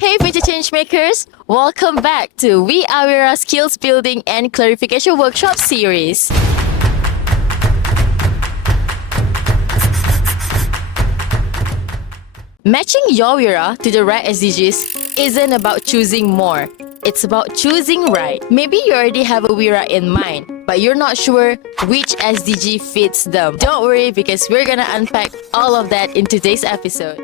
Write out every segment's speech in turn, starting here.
Hey future changemakers! Welcome back to We.R.Wira Skills Building and Clarification Workshop series. Matching your Wira to the right SDGs isn't about choosing more. It's about choosing right. Maybe you already have a Wira in mind, but you're not sure which SDG fits them. Don't worry, because we're gonna unpack all of that in today's episode.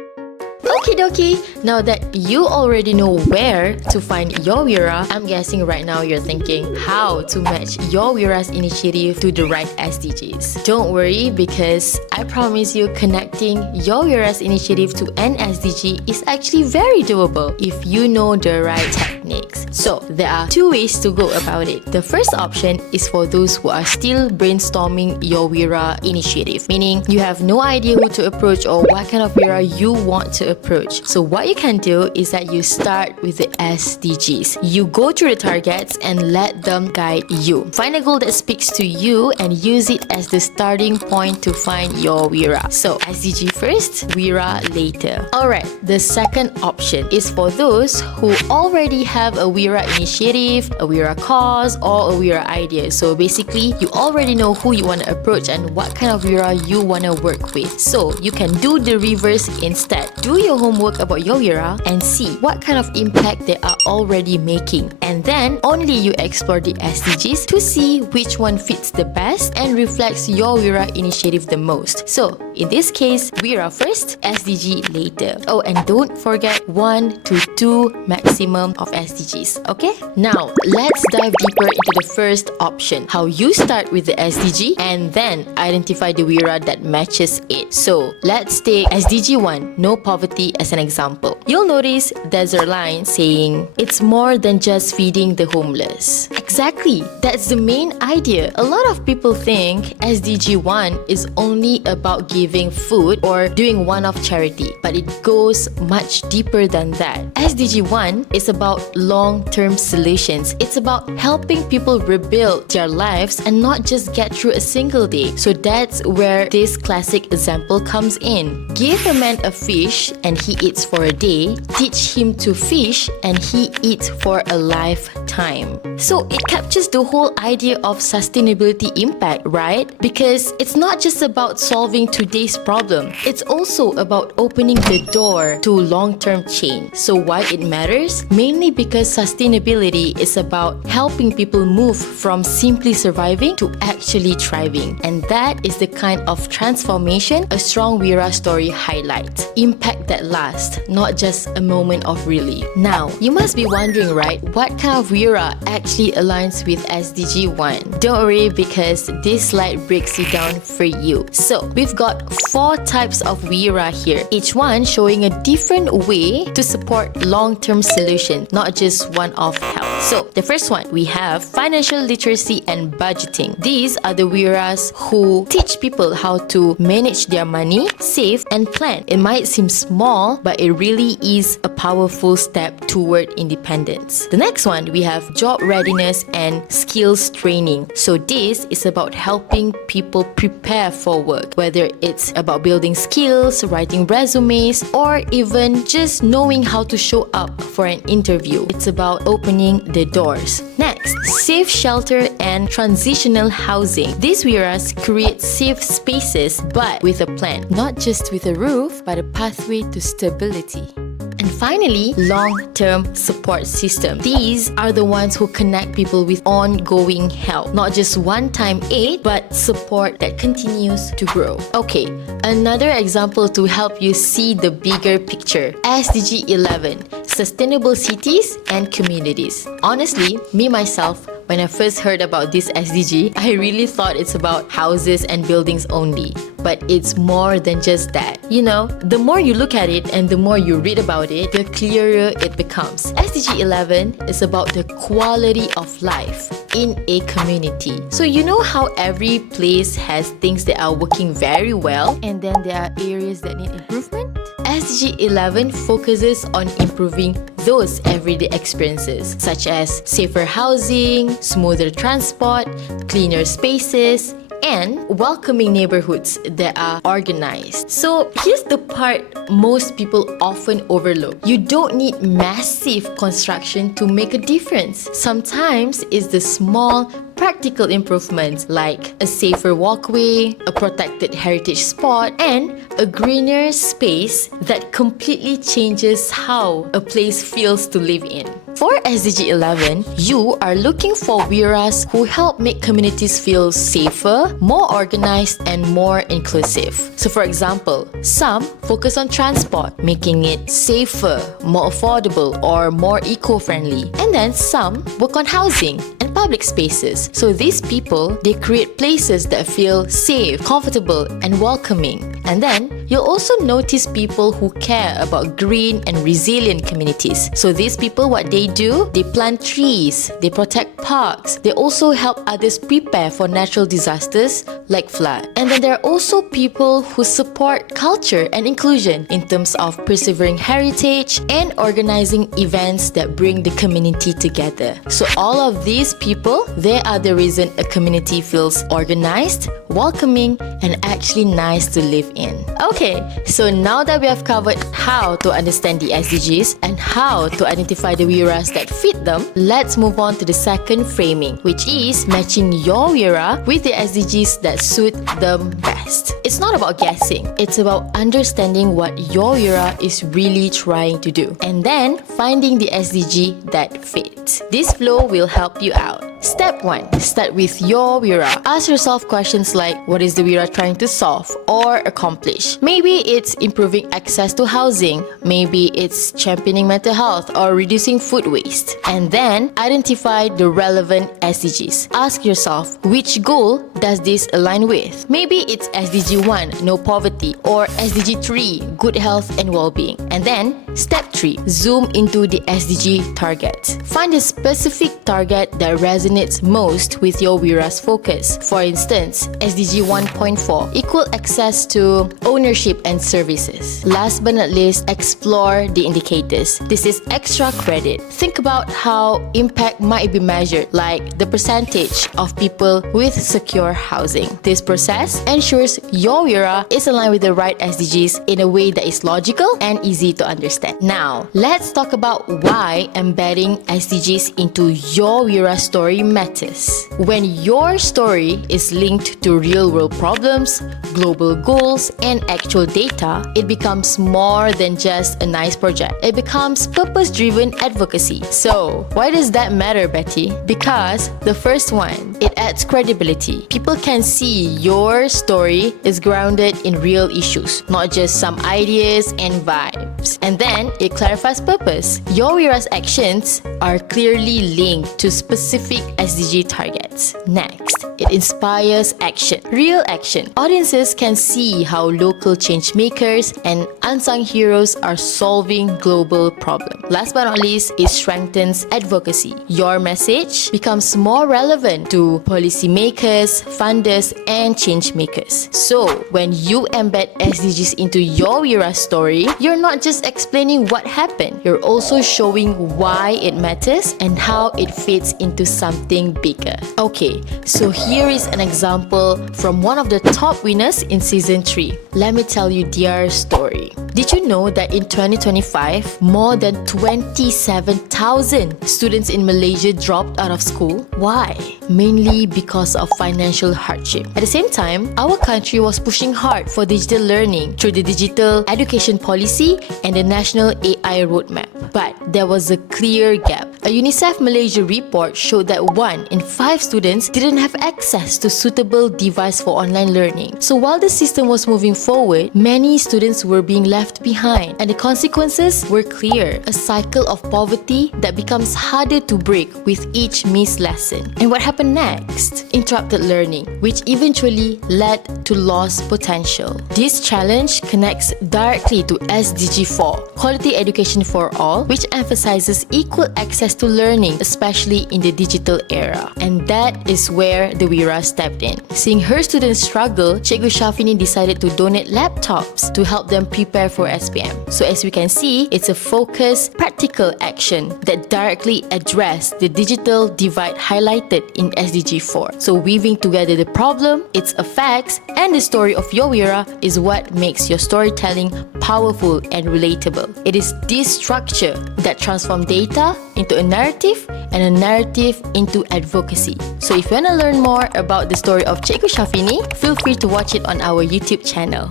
Okie dokie, now that you already know where to find your Wira, I'm guessing right now you're thinking how to match your Wira's initiative to the right SDGs. Don't worry, because I promise you connecting your Wira's initiative to an SDG is actually very doable if you know the right techniques. So there are two ways to go about it. The first option is for those who are still brainstorming your Wira initiative, meaning you have no idea who to approach or what kind of Wira you want to approach. So what you can do is that you start with the SDGs. You go through the targets and let them guide you. Find a goal that speaks to you and use it as the starting point to find your Wira. So SDG first, Wira later. Alright, the second option is for those who already have a Wira initiative, a Wira cause, or a Wira idea. So basically, you already know who you want to approach and what kind of Wira you want to work with. So you can do the reverse instead. Do your homework about your Wira and see what kind of impact they are already making. And then only you explore the SDGs to see which one fits the best and reflects your Wira initiative the most. So in this case, Wira first, SDG later. Oh, and don't forget 1 to 2 maximum of SDGs, okay? Now, let's dive deeper into the first option, how you start with the SDG and then identify the Wira that matches it. So let's take SDG 1, no poverty, as an example. You'll notice there's a line saying it's more than just feeding the homeless. Exactly, that's the main idea. A lot of people think SDG 1 is only about giving food or doing one-off charity, but it goes much deeper than that. SDG 1 is about long-term solutions. It's about helping people rebuild their lives and not just get through a single day. So that's where this classic example comes in. Give a man a fish and he eats for a day. Teach him to fish and he eats for a lifetime. So it captures the whole idea of sustainability impact, right? Because it's not just about solving today's problem. It's also about opening the door to long-term change. So why it matters? Mainly because sustainability is about helping people move from simply surviving to actually thriving. And that is the kind of transformation a strong Wira story highlights. Impact that lasts, not just a moment of relief. Now, you must be wondering, right, what kind of Wira actually aligns with SDG 1? Don't worry, because this slide breaks it down for you. So, we've got 4 types of Wira here, each one showing a different way to support long-term solutions, not just one-off help. So, the first one, we have financial literacy and budgeting. These are the Wiras who teach people how to manage their money, save, and plan. It might seem small, but it really is a powerful step toward independence. The next one, we have job readiness and skills training. So this is about helping people prepare for work, whether it's about building skills, writing resumes, or even just knowing how to show up for an interview. It's about opening the doors. Next, safe shelter and transitional housing. These Wiras create safe spaces, but with a plan, not just with a roof, but a pathway to stability. And finally, long-term support system. These are the ones who connect people with ongoing help, not just one-time aid, but support that continues to grow. Okay, another example to help you see the bigger picture. SDG 11, sustainable cities and communities. Honestly, me myself, when I first heard about this SDG, I really thought it's about houses and buildings only. But it's more than just that. You know, the more you look at it and the more you read about it, the clearer it becomes. SDG 11 is about the quality of life in a community. So you know how every place has things that are working very well and then there are areas that need improvement? SDG 11 focuses on improving those everyday experiences, such as safer housing, smoother transport, cleaner spaces, and welcoming neighborhoods that are organized. So here's the part most people often overlook. You don't need massive construction to make a difference. Sometimes it's the small, practical improvements like a safer walkway, a protected heritage spot, and a greener space that completely changes how a place feels to live in. For SDG 11, you are looking for WeRWiras who help make communities feel safer, more organized, and more inclusive. So for example, some focus on transport, making it safer, more affordable, or more eco-friendly. And then some work on housing and public spaces. So these people, they create places that feel safe, comfortable, and welcoming. And then you'll also notice people who care about green and resilient communities. So these people, what they do, they plant trees, they protect parks, they also help others prepare for natural disasters like flood. And then there are also people who support culture and inclusion in terms of preserving heritage and organizing events that bring the community together. So all of these people, they are the reason a community feels organized, welcoming, and actually nice to live in. Okay, so now that we have covered how to understand the SDGs and how to identify the WeRWiras that fit them, let's move on to the second framing, which is matching your WeRWira with the SDGs that suit them best. It's not about guessing, it's about understanding what your WeRWira is really trying to do, and then finding the SDG that fits. This flow will help you out. Step 1. Start with your WeRWira. Ask yourself questions like, what is the WeRWira trying to solve or accomplish? Maybe it's improving access to housing. Maybe it's championing mental health or reducing food waste. And then identify the relevant SDGs. Ask yourself, which goal does this align with? Maybe it's SDG 1, no poverty, or SDG 3, good health and well-being. And then step 3, zoom into the SDG target. Find a specific target that resonates most with your WeRWira's focus. For instance, SDG 1.4, equal access to ownership and services. Last but not least, explore the indicators. This is extra credit. Think about how impact might be measured, like the percentage of people with secure housing. This process ensures your WeRWira is aligned with the right SDGs in a way that is logical and easy to understand. Now, let's talk about why embedding SDGs into your WeRWira story matters. When your story is linked to real-world problems, global goals, and actual data, it becomes more than just a nice project. It becomes purpose-driven advocacy. So, why does that matter, Betty? Because the first one, it adds credibility. People can see your story is grounded in real issues, not just some ideas and vibes. And then, it clarifies purpose. Your WeRWira's actions are clearly linked to specific SDG targets. Next, it inspires action. Real action. Audiences can see how local change makers and unsung heroes are solving global problems. Last but not least, it strengthens advocacy. Your message becomes more relevant to policymakers, funders, and change makers. So, when you embed SDGs into your WeRWira story, you're not just explaining what happened, you're also showing why it matters and how it fits into something bigger. Okay, so here is an example from one of the top winners in Season 3. Let me tell you their story. Did you know that in 2025, more than 27,000 students in Malaysia dropped out of school? Why? Mainly because of financial hardship. At the same time, our country was pushing hard for digital learning through the digital education policy and the national AI roadmap. But there was a clear gap. A UNICEF Malaysia report showed that 1 in 5 students didn't have access to suitable device for online learning. So while the system was moving forward, many students were being left behind, and the consequences were clear. A cycle of poverty that becomes harder to break with each missed lesson. And what happened next? Interrupted learning, which eventually led to lost potential. This challenge connects directly to SDG 4, Quality Education for All, which emphasizes equal access to learning, especially in the digital era. And that is where the WeRWira stepped in. Seeing her students struggle, Cikgu Shafini decided to donate laptops to help them prepare for SPM. So as we can see, it's a focused, practical action that directly addressed the digital divide highlighted in SDG SDG 4. So weaving together the problem, its effects, and the story of WeR.Wira is what makes your storytelling powerful and relatable. It is this structure that transforms data into a narrative and a narrative into advocacy. So if you want to learn more about the story of Cikgu Syafini, feel free to watch it on our YouTube channel.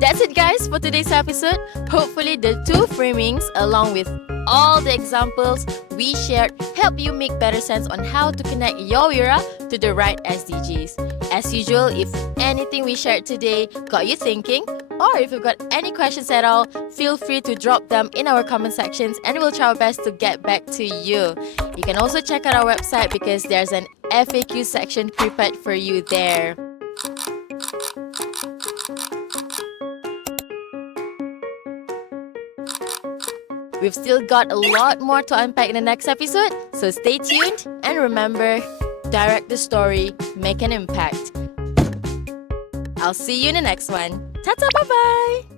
That's it guys for today's episode. Hopefully the two framings along with all the examples we shared help you make better sense on how to connect your WeR.Wira to the right SDGs. As usual, if anything we shared today got you thinking, or if you've got any questions at all, feel free to drop them in our comment sections and we'll try our best to get back to you. You can also check out our website because there's an FAQ section prepared for you there. We've still got a lot more to unpack in the next episode, so stay tuned and remember, direct the story, make an impact. I'll see you in the next one. Ta-ta, bye-bye!